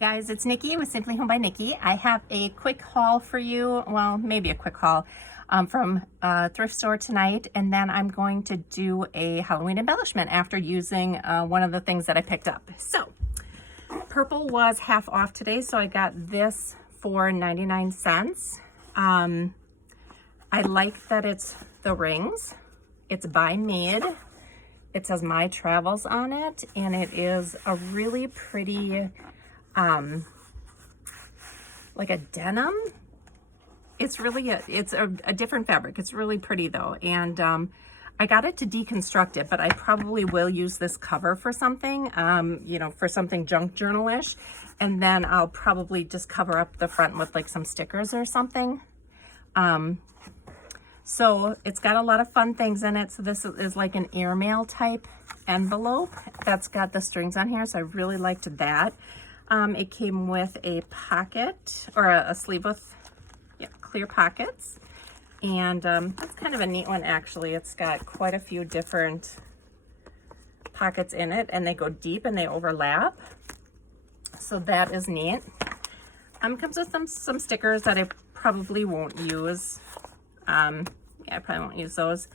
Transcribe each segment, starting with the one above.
guys, it's Nikki with Simply Home by Nikki. I have a quick haul for you. Well, maybe a quick haul from a thrift store tonight, and then I'm going to do a Halloween embellishment after using one of the things that I picked up. So, purple was half off today, so I got this for 99 cents. I like that it's the rings. It's by Mead. It says My Travels on it, and it is a really pretty, like a denim. It's really a different fabric. It's really pretty though, and I got it to deconstruct it, but I probably will use this cover for something, you know, for something junk journal-ish, and then I'll probably just cover up the front with like some stickers or something. So it's got a lot of fun things in it. So this is like an airmail type envelope that's got the strings on here. So I really liked that. It came with a pocket or a sleeve with clear pockets. And that's kind of a neat one actually. It's got quite a few different pockets in it, and they go deep and they overlap. So that is neat. Comes with some stickers that I probably won't use. Yeah, I probably won't use those.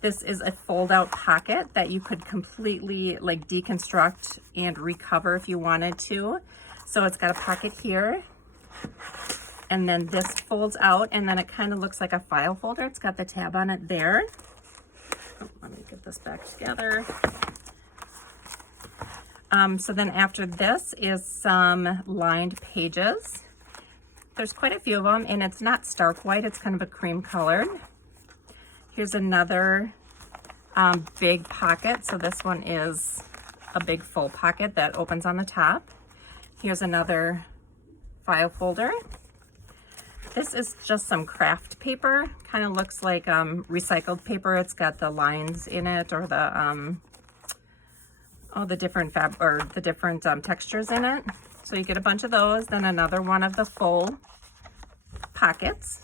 This is a fold-out pocket that you could completely like deconstruct and recover if you wanted to. So it's got a pocket here, and then this folds out, and then it kind of looks like a file folder. It's got the tab on it there. Oh, let me get this back together. So then after this is some lined pages. There's quite a few of them, and it's not stark white. It's kind of a cream colored. Here's another big pocket. So this one is a big full pocket that opens on the top. Here's another file folder. This is just some craft paper. Kind of looks like recycled paper. It's got the lines in it, or the different textures in it. So you get a bunch of those. Then another one of the full pockets.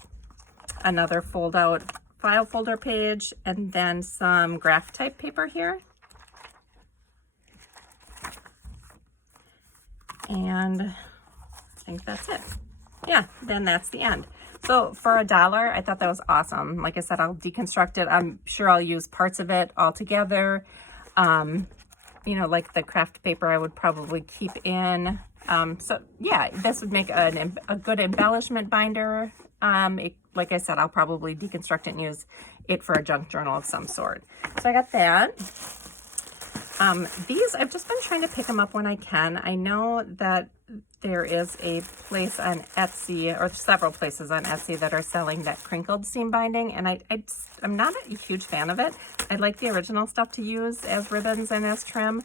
Another fold out file folder page, and then some graph type paper here. And I think that's it. Yeah, then that's the end. So for $1, I thought that was awesome. Like I said, I'll deconstruct it. I'm sure I'll use parts of it all together. You know, like the craft paper I would probably keep in. So yeah, this would make a good embellishment binder. Like I said, I'll probably deconstruct it and use it for a junk journal of some sort. So I got that. These, I've just been trying to pick them up when I can. I know that there is a place on Etsy, or several places on Etsy, that are selling that crinkled seam binding, and I'm not a huge fan of it. I like the original stuff to use as ribbons and as trim.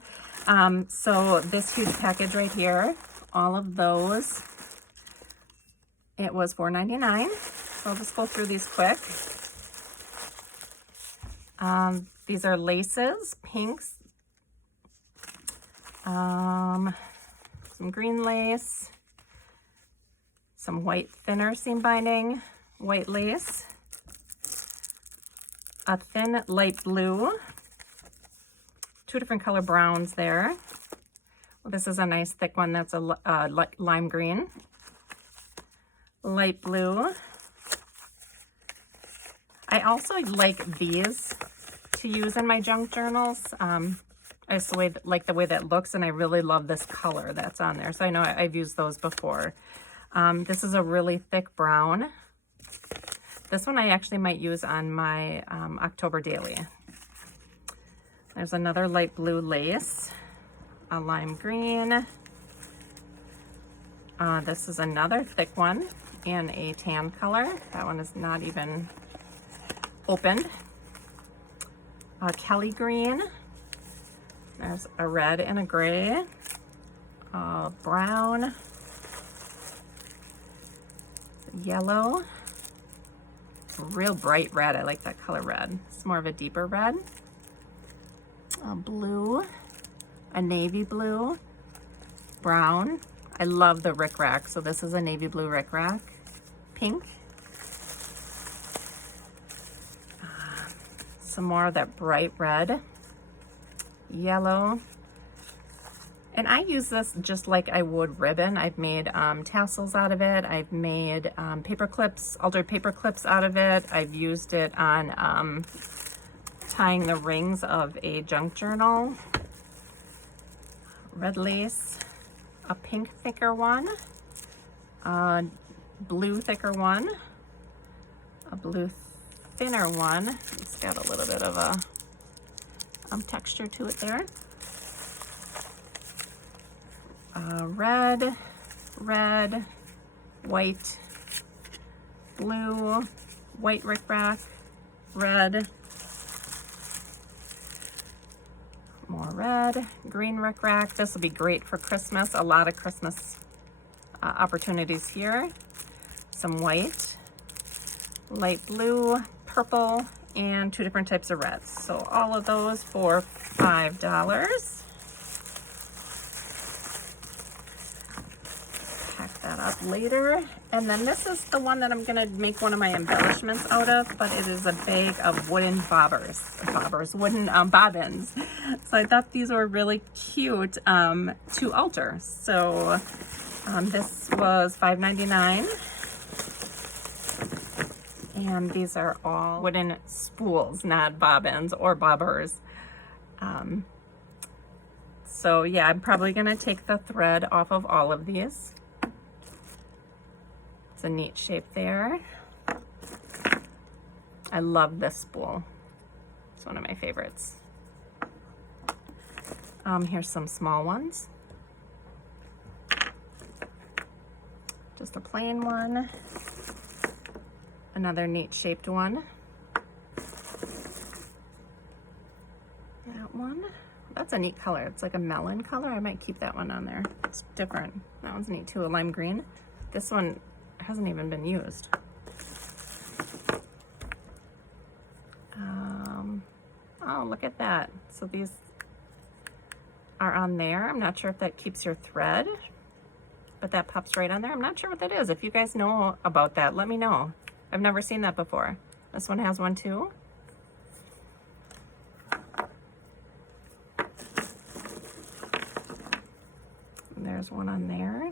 So this huge package right here, all of those, it was $4.99. So I'll just go through these quick. These are laces, pinks, some green lace, some white thinner seam binding, white lace, a thin light blue, two different color browns there. Well, this is a nice thick one. That's a lime green, light blue. I also like these to use in my junk journals. I just like the way that looks, and I really love this color that's on there. So I know I've used those before. This is a really thick brown. This one I actually might use on my October daily. There's another light blue lace, a lime green. This is another thick one in a tan color. That one is not even opened. Kelly green. There's a red and a gray, brown, yellow, real bright red. I like that color red. It's more of a deeper red. Blue, a navy blue, brown. I love the rickrack, so this is a navy blue rickrack. Pink. Some more of that bright red. Yellow, And I use this just like I would ribbon. I've made tassels out of it. I've made paper clips, altered paper clips out of it. I've used it on tying the rings of a junk journal. Red lace, a pink thicker one, a blue thicker one, a blue thinner one. It's got a little bit of a texture to it there. Red, white, blue, white rickrack, red, more red, green rickrack. This will be great for Christmas. A lot of Christmas opportunities here. Some white, light blue, purple, and 2 different types of reds. So all of those for $5. That up later. And then this is the one that I'm gonna make one of my embellishments out of, but it is a bag of wooden bobbins. So I thought these were really cute to alter. So this was $5.99, and these are all wooden spools, not bobbins or bobbers. So yeah, I'm probably gonna take the thread off of all of these. A neat shape there. I love this spool. It's one of my favorites. Here's some small ones. Just a plain one. Another neat shaped one. That one. That's a neat color. It's like a melon color. I might keep that one on there. It's different. That one's neat too, a lime green. This one hasn't even been used. Oh, look at that. So these are on there. I'm not sure if that keeps your thread, but that pops right on there. I'm not sure what that is. If you guys know about that, let me know. I've never seen that before. This one has one too. And there's one on there.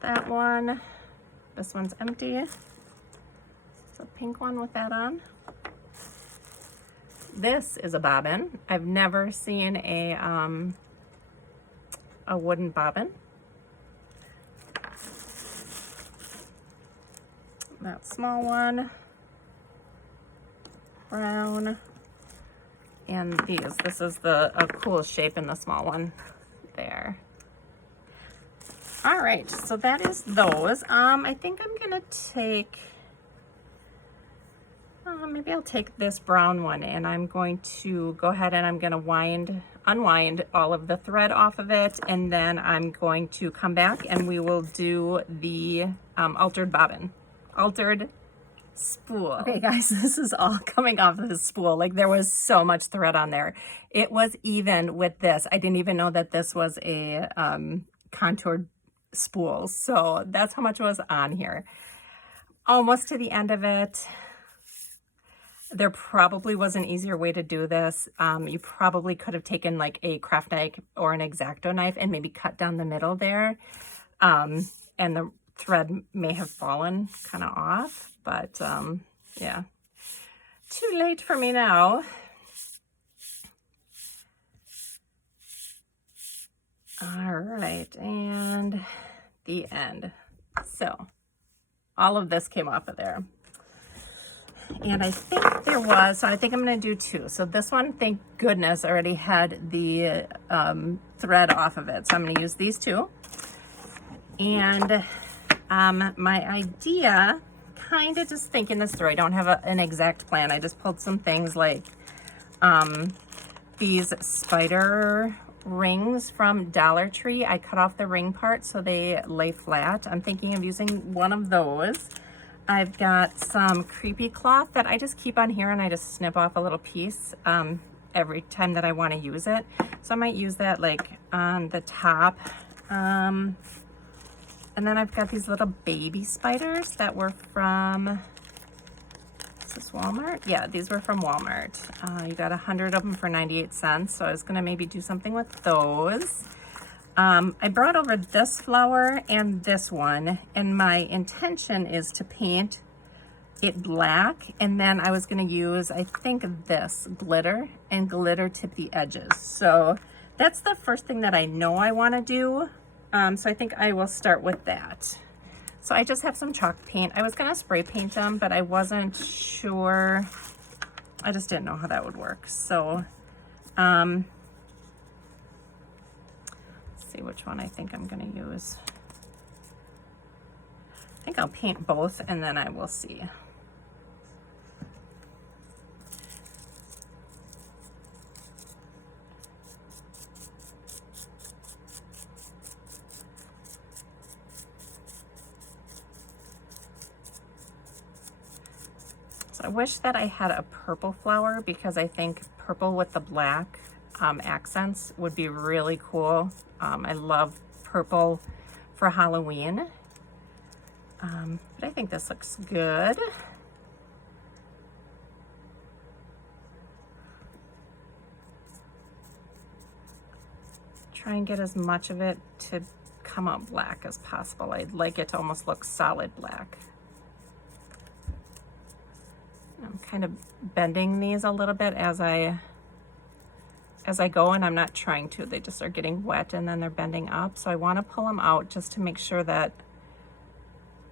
That one. This one's empty. It's a pink one with that on. This is a bobbin. I've never seen a wooden bobbin. That small one, brown, and these. This is a cool shape in the small one there. All right, so that is those. I think I'm gonna take, maybe I'll take this brown one, and I'm going to go ahead and I'm gonna unwind all of the thread off of it, and then I'm going to come back and we will do the altered spool. Okay guys, this is all coming off of the spool. Like, there was so much thread on there. It was even with this. I didn't even know that this was a contoured spool. So that's how much was on here. Almost to the end of it. There probably was an easier way to do this. You probably could have taken like a craft knife or an X-Acto knife and maybe cut down the middle there. And the thread may have fallen kind of off, but yeah, too late for me now. All right, and the end. So all of this came off of there. And I think there was, so I think I'm going to do two. So this one, thank goodness, already had the thread off of it. So I'm going to use these two. And my idea, kind of just thinking this through, I don't have an exact plan. I just pulled some things like these spider rings from Dollar Tree. I cut off the ring part so they lay flat. I'm thinking of using one of those. I've got some creepy cloth that I just keep on here, and I just snip off a little piece every time that I want to use it. So I might use that like on the top. And then I've got these little baby spiders that were from this Walmart? Yeah, these were from Walmart. You got 100 of them for 98 cents, so I was gonna maybe do something with those. I brought over this flower and this one, and my intention is to paint it black, and then I was gonna use, I think, this glitter and glitter tip the edges. So that's the first thing that I know I wanna do. So I think I will start with that. So I just have some chalk paint. I was gonna spray paint them, but I wasn't sure. I just didn't know how that would work. So, let's see which one I think I'm gonna use. I think I'll paint both and then I will see. I wish that I had a purple flower because I think purple with the black accents would be really cool. I love purple for Halloween. But I think this looks good. Try and get as much of it to come out black as possible. I'd like it to almost look solid black. I'm kind of bending these a little bit as I go, and I'm not trying to. They just are getting wet and then they're bending up. So I want to pull them out just to make sure that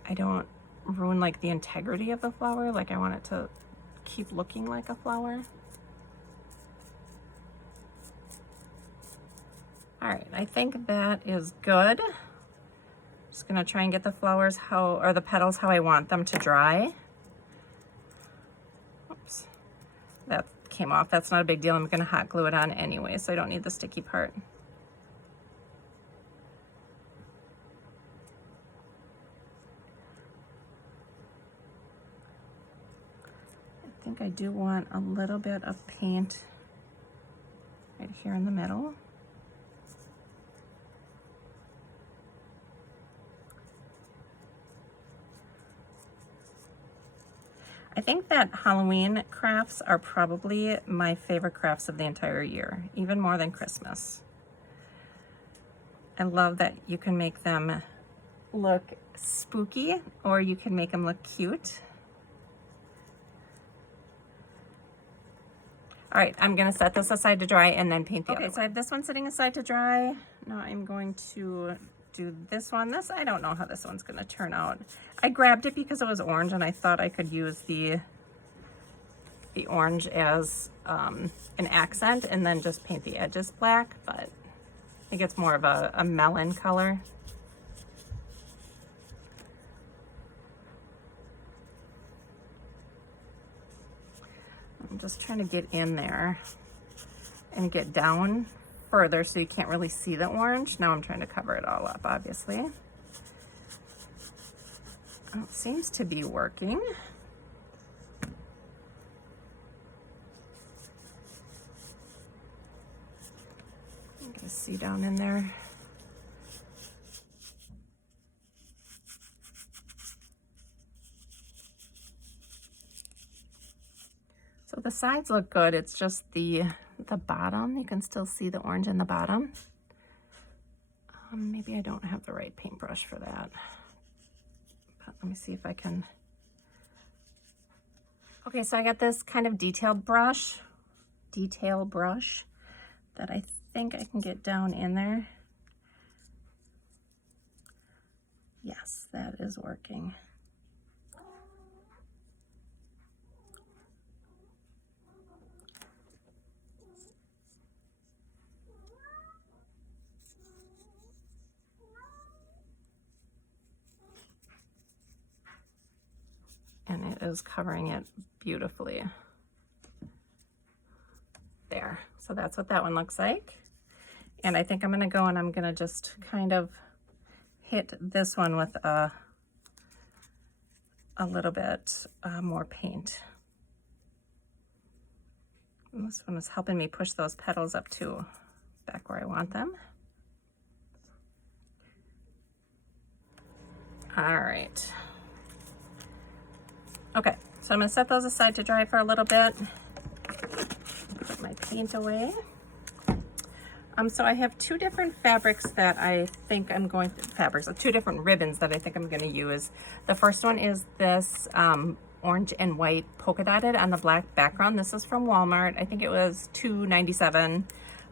I don't ruin like the integrity of the flower. Like I want it to keep looking like a flower. All right, I think that is good. Just gonna try and get the flowers or the petals how I want them to dry. That came off. That's not a big deal. I'm going to hot glue it on anyway, so I don't need the sticky part. I think I do want a little bit of paint right here in the middle. I think that Halloween crafts are probably my favorite crafts of the entire year, even more than Christmas. I love that you can make them look spooky or you can make them look cute. All right, I'm gonna set this aside to dry and then paint the other one. So I have this one sitting aside to dry. Now I'm going to do this one. This, I don't know how this one's gonna turn out. I grabbed it because it was orange and I thought I could use the orange as an accent and then just paint the edges black, but I think it's more of a melon color. I'm just trying to get in there and get down further so you can't really see the orange. Now I'm trying to cover it all up, obviously. Oh, it seems to be working. You can see down in there. So the sides look good. It's just the bottom. You can still see the orange in the bottom. Maybe I don't have the right paintbrush for that. But let me see if I can. Okay, so I got this kind of detail brush that I think I can get down in there. Yes, that is working. And it is covering it beautifully. There, so that's what that one looks like. And I think I'm gonna go and I'm gonna just kind of hit this one with a little bit more paint. And this one is helping me push those petals up too, back where I want them. All right. Okay, So I'm gonna set those aside to dry for a little bit. Put my paint away. So I have two different fabrics that I think I'm going to, two different ribbons that I think I'm gonna use. The first one is this orange and white polka dotted on the black background. This is from Walmart. I think it was $2.97.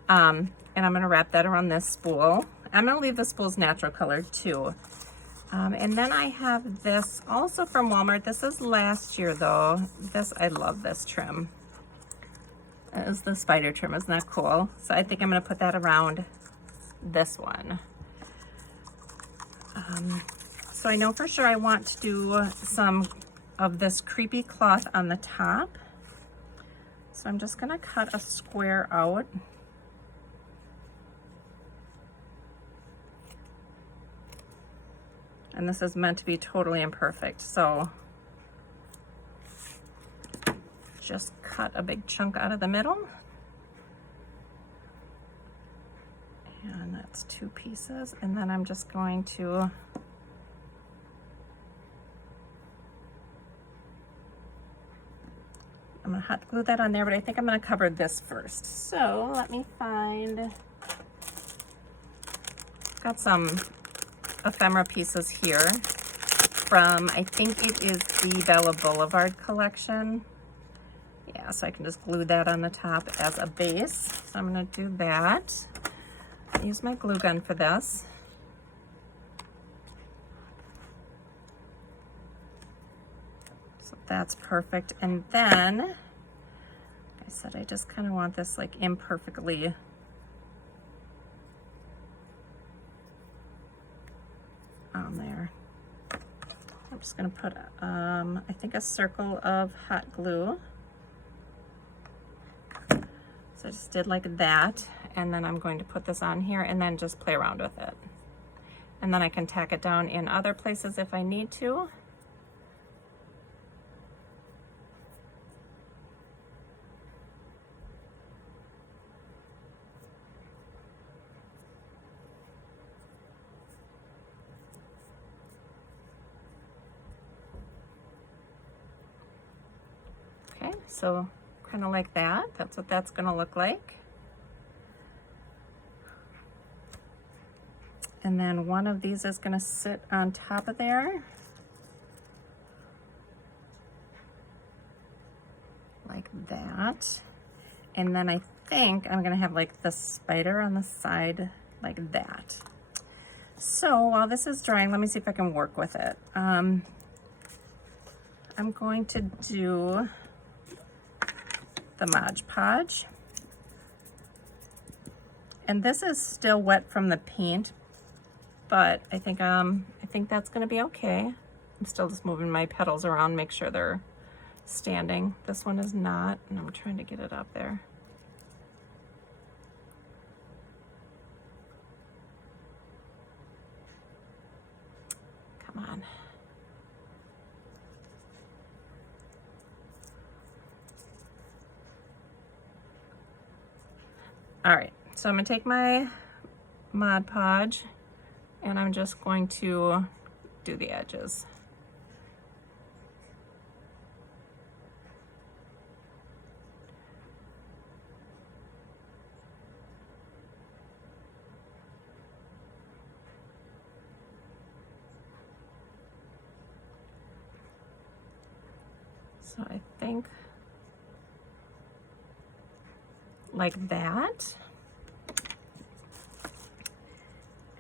And I'm gonna wrap that around this spool. I'm gonna leave the spool's natural color too. And then I have this also from Walmart. This is last year though. I love this trim. That is the spider trim, isn't that cool? So I think I'm gonna put that around this one. So I know for sure I want to do some of this creepy cloth on the top. So I'm just gonna cut a square out. And this is meant to be totally imperfect, so just cut a big chunk out of the middle. And that's 2 pieces. And then I'm just going to I'm gonna hot glue that on there, but I think I'm gonna cover this first. So let me find, got some ephemera pieces here from, I think it is the Bella Boulevard collection. Yeah, so I can just glue that on the top as a base. So I'm gonna do that. Use my glue gun for this. So that's perfect. And then, like I said, I just kind of want this like imperfectly on there. I'm just gonna put, I think a circle of hot glue. So I just did like that, and then I'm going to put this on here and then just play around with it. And then I can tack it down in other places if I need to. Okay, so kind of like that. That's what that's going to look like. And then one of these is going to sit on top of there. Like that. And then I think I'm going to have like the spider on the side like that. So while this is drying, let me see if I can work with it. I'm going to do the Mod Podge. And this is still wet from the paint, but I think that's gonna be okay. I'm still just moving my petals around, make sure they're standing. This one is not, and I'm trying to get it up there. Come on. All right, so I'm gonna take my Mod Podge and I'm just going to do the edges. So I think like that.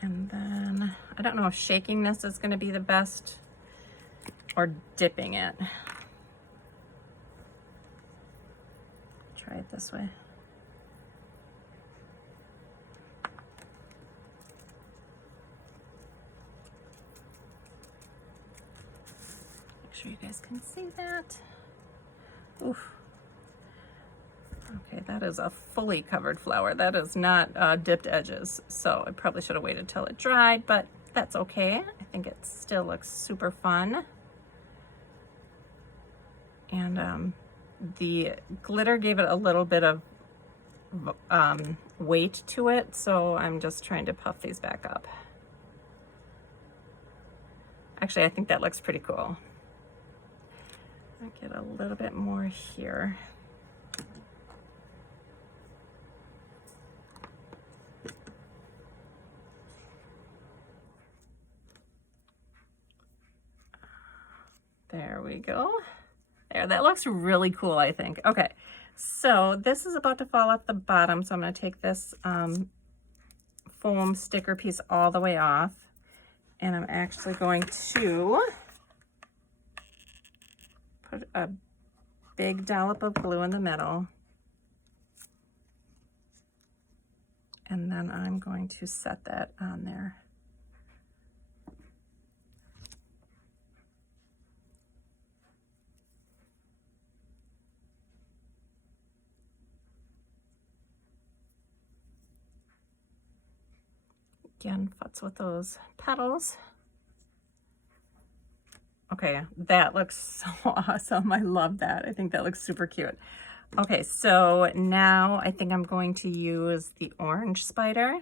And then I don't know if shaking this is going to be the best or dipping it. Try it this way. Make sure you guys can see that. Oof. Okay, that is a fully covered flower. That is not dipped edges. So I probably should have waited till it dried, but that's okay. I think it still looks super fun. And the glitter gave it a little bit of weight to it. So I'm just trying to puff these back up. Actually, I think that looks pretty cool. I get a little bit more here. There we go. There, that looks really cool, I think. Okay, so this is about to fall off the bottom, so I'm going to take this foam sticker piece all the way off, and I'm actually going to put a big dollop of glue in the middle, and then I'm going to set that on there. Again, futz with those petals. Okay, that looks so awesome. I love that. I think that looks super cute. Okay, so now I think I'm going to use the orange spider.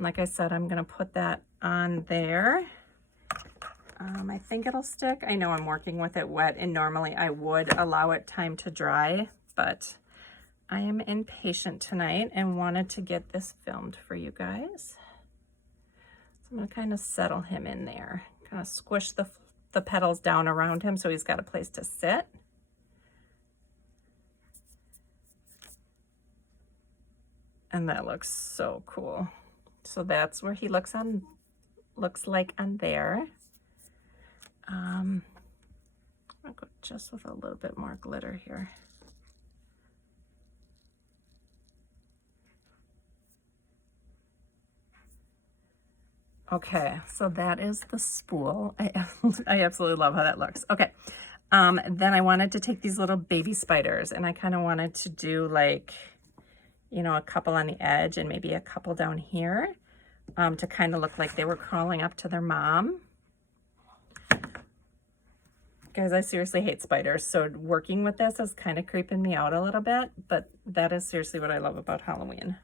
Like I said, I'm gonna put that on there. I think it'll stick. I know I'm working with it wet, and normally I would allow it time to dry, but I am impatient tonight and wanted to get this filmed for you guys. So I'm gonna kind of settle him in there, kind of squish the petals down around him so he's got a place to sit. And that looks so cool. So that's where he looks like on there. I'll go just with a little bit more glitter here. Okay, so that is the spool. I absolutely love how that looks. Okay, then I wanted to take these little baby spiders, and I kind of wanted to do like, you know, a couple on the edge and maybe a couple down here, to kind of look like they were crawling up to their mom. Guys, I seriously hate spiders, so working with this is kind of creeping me out a little bit, but that is seriously what I love about Halloween.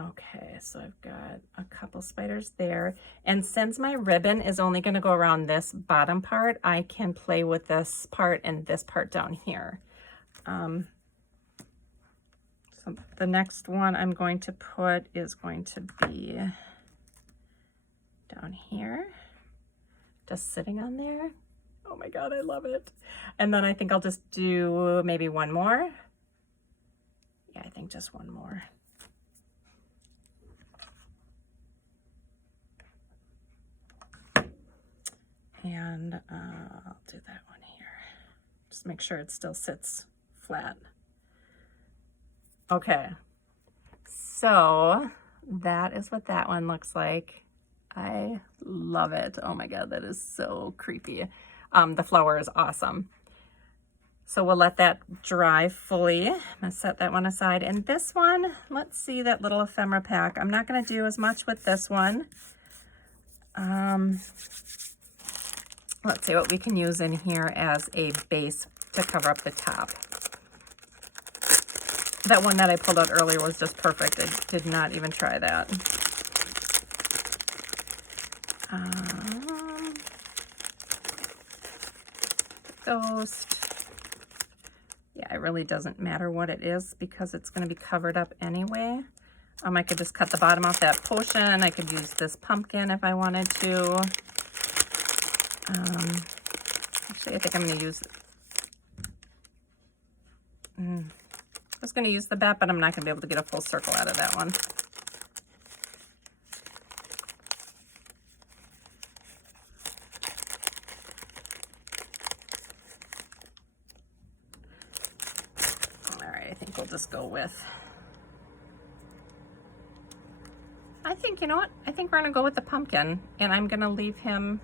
Okay, so I've got a couple spiders there. And since my ribbon is only going to go around this bottom part, I can play with this part and this part down here. So the next one I'm going to put is going to be down here, just sitting on there. Oh my God, I love it. And then I think I'll just do maybe one more. Yeah, I think just one more. And I'll do that one here. Just make sure it still sits flat. Okay, so that is what that one looks like. I love it. Oh my God, that is so creepy. The flower is awesome. So we'll let that dry fully. I'm gonna set that one aside. And this one, let's see that little ephemera pack. I'm not gonna do as much with this one. Let's see what we can use in here as a base to cover up the top. That one that I pulled out earlier was just perfect. I did not even try that. Ghost. Yeah, it really doesn't matter what it is because it's going to be covered up anyway. I could just cut the bottom off that potion. I could use this pumpkin if I wanted to. Actually, I think I'm going to use... I was going to use the bat, but I'm not going to be able to get a full circle out of that one. All right, I think we'll just go with... I think, you know what? I think we're going to go with the pumpkin, and I'm going to leave him...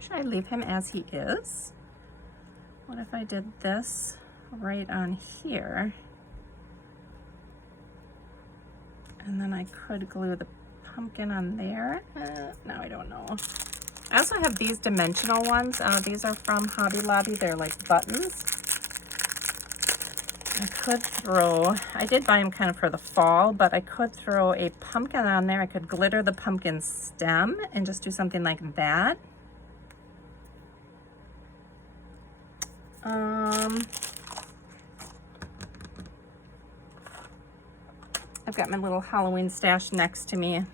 Should I leave him as he is? What if I did this right on here? And then I could glue the pumpkin on there. No, I don't know. I also have these dimensional ones. These are from Hobby Lobby. They're like buttons. I could throw, I did buy them kind of for the fall, but I could throw a pumpkin on there. I could glitter the pumpkin stem and just do something like that. I've got my little Halloween stash next to me.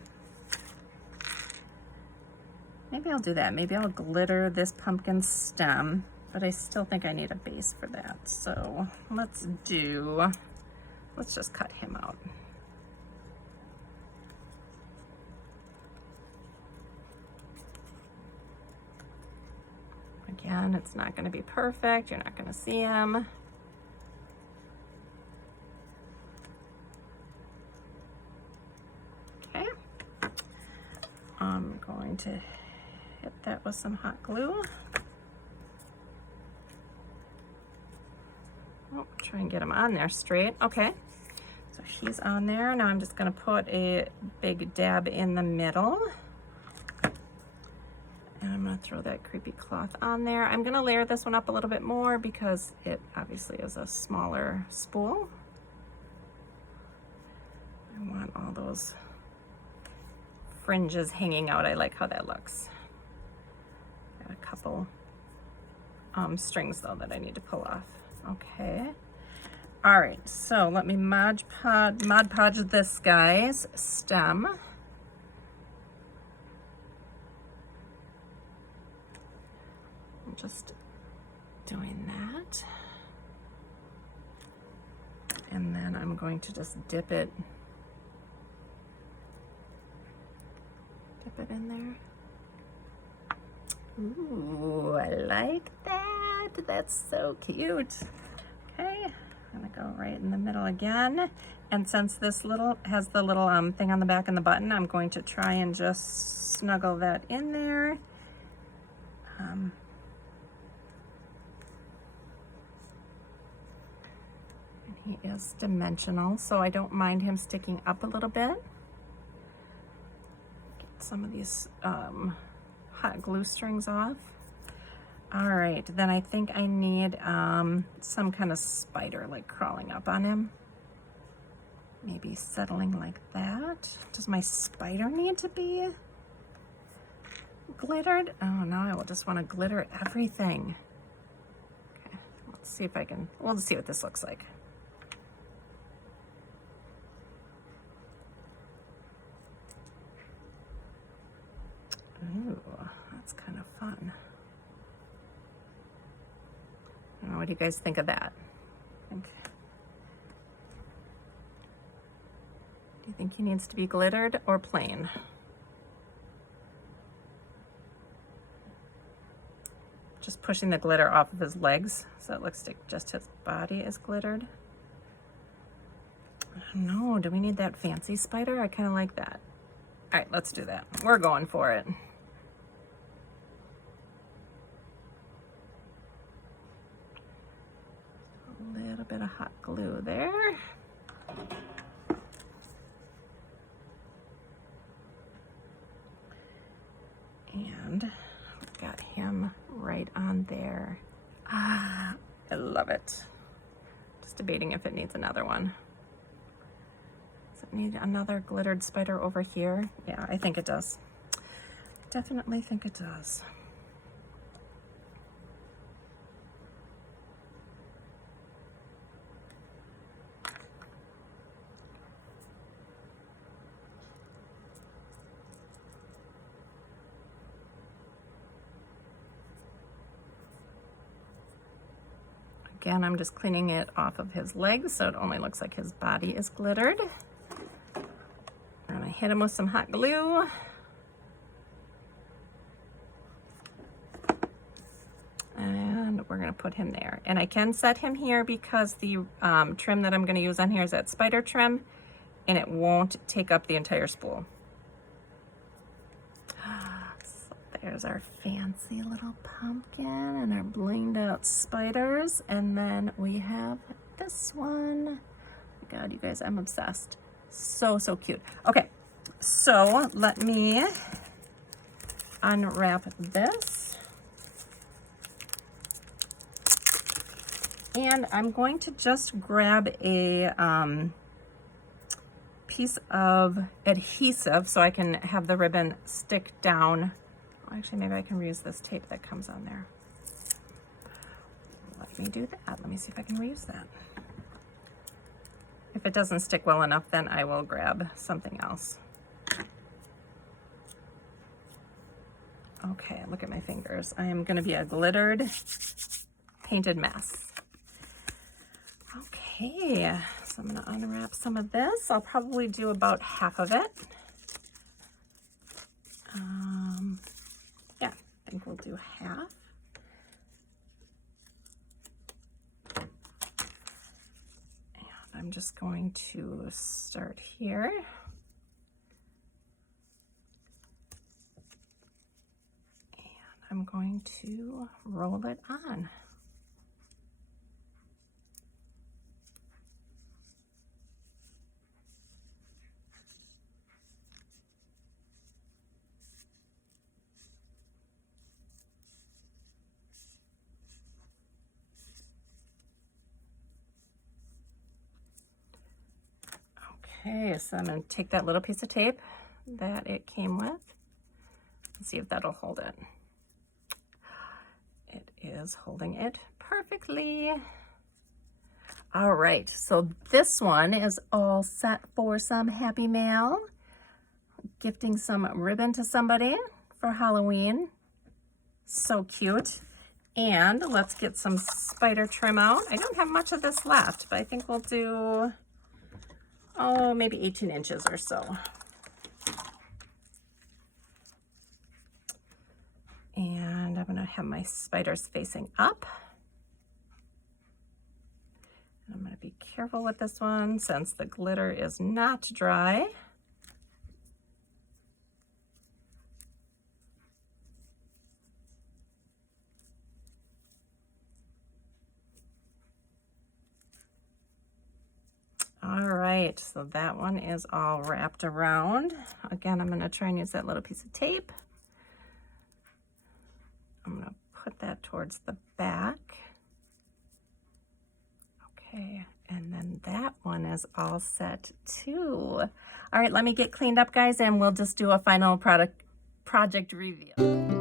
Maybe I'll do that. Maybe I'll glitter this pumpkin stem, but I still think I need a base for that. So let's just cut him out. Again, it's not going to be perfect. You're not going to see him. Okay. I'm going to hit that with some hot glue. Oh, try and get him on there straight. Okay. So he's on there. Now I'm just going to put a big dab in the middle. And I'm going to throw that creepy cloth on there. I'm going to layer this one up a little bit more because it obviously is a smaller spool. I want all those fringes hanging out. I like how that looks. Got a couple strings though that I need to pull off. Okay. All right, so let me Mod Podge this guy's stem. I'm just doing that. And then I'm going to just dip it in there. Ooh, I like that. That's so cute. Okay, I'm gonna go right in the middle again. And since this has the little thing on the back and the button, I'm going to try and just snuggle that in there. And he is dimensional, so I don't mind him sticking up a little bit. Some of these hot glue strings off. All right, then I think I need some kind of spider like crawling up on him. Maybe settling like that. Does my spider need to be glittered? Oh no, I will just want to glitter everything. Okay, let's see if I can, we'll see what this looks like. Ooh, that's kind of fun. I don't know, what do you guys think of that? Do you think he needs to be glittered or plain? Just pushing the glitter off of his legs so it looks like just his body is glittered. I don't know, do we need that fancy spider? I kind of like that. All right, let's do that. We're going for it. A little bit of hot glue there. And got him right on there. Ah, I love it. Just debating if it needs another one. Does it need another glittered spider over here? Yeah, I think it does. Definitely think it does. Again, I'm just cleaning it off of his legs so it only looks like his body is glittered. I'm gonna hit him with some hot glue. And we're gonna put him there. And I can set him here because the trim that I'm gonna use on here is that spider trim and it won't take up the entire spool. There's our fancy little pumpkin and our blinged out spiders. And then we have this one. Oh my God, you guys, I'm obsessed. So, so cute. Okay, so let me unwrap this. And I'm going to just grab a piece of adhesive so I can have the ribbon stick down. Actually, maybe I can reuse this tape that comes on there. Let me do that. Let me see if I can reuse that. If it doesn't stick well enough, then I will grab something else. Okay, look at my fingers. I am gonna be a glittered, painted mess. Okay, so I'm gonna unwrap some of this. I'll probably do about half of it. Yeah, I think we'll do half. And I'm just going to start here. And I'm going to roll it on. Okay, so I'm going to take that little piece of tape that it came with and see if that'll hold it. It is holding it perfectly. All right, so this one is all set for some happy mail. Gifting some ribbon to somebody for Halloween. So cute. And let's get some spider trim out. I don't have much of this left, but I think we'll do, oh, maybe 18 inches or so. And I'm gonna have my spiders facing up. And I'm gonna be careful with this one since the glitter is not dry. All right, so that one is all wrapped around. Again, I'm gonna try and use that little piece of tape. I'm gonna put that towards the back. Okay, and then that one is all set too. All right, let me get cleaned up, guys, and we'll just do a final project review.